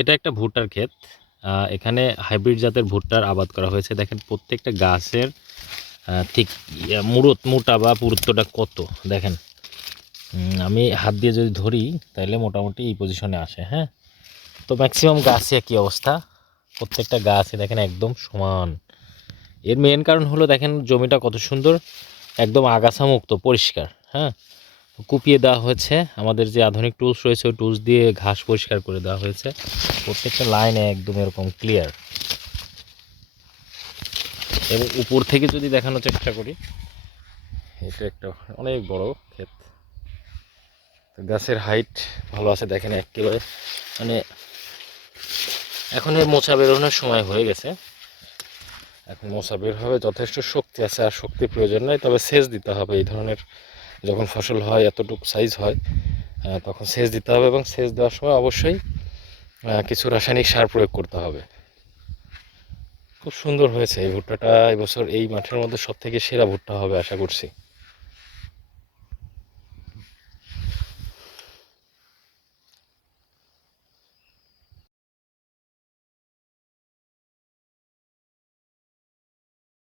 এটা একটা ভুট্টার ক্ষেত। এখানে হাইব্রিড জাতের ভুট্টার আবাদ করা হয়েছে। দেখেন প্রত্যেকটা গাছের ঠিক মোটা বা পুরুত্বটা কত দেখেন। আমি হাত দিয়ে যদি ধরি তাহলে মোটামুটি এই পজিশনে আসে। হ্যাঁ, তো ম্যাক্সিমাম গাছে একই অবস্থা। প্রত্যেকটা গাছে দেখেন একদম সমান। এর মেন কারণ হলো দেখেন জমিটা কত সুন্দর, একদম আগাছা মুক্ত পরিষ্কার। হ্যাঁ, কুপিয়ে দেওয়া হয়েছে, আমাদের যে আধুনিক টুলস রয়েছে ওই টুলস দিয়ে ঘাস পরিষ্কার করে দেওয়া হয়েছে। প্রত্যেকটা লাইনে একদম এরকম ক্লিয়ার। এবং উপর থেকে যদি দেখানোর চেষ্টা করি, এটা একটা অনেক বড় ক্ষেত। গাছের হাইট ভালো আছে দেখেন একেবারে, মানে এখন এর মোচা বেরোনোর সময় হয়ে গেছে। এখন মোচা বের হবে, যথেষ্ট শক্তি আছে, আর শক্তির প্রয়োজন নাই। তবে সেচ দিতে হবে, এই ধরনের যখন ফসল হয় এতটুকু সাইজ হয় তখন সেচ দিতে হবে, এবং সেচ দেওয়ার সময় অবশ্যই কিছু রাসায়নিক সার প্রয়োগ করতে হবে। খুব সুন্দর হয়েছে এই ভুট্টাটা, এবছর এই মাঠের মধ্যে সব থেকে সেরা ভুট্টা হবে আশা করছি।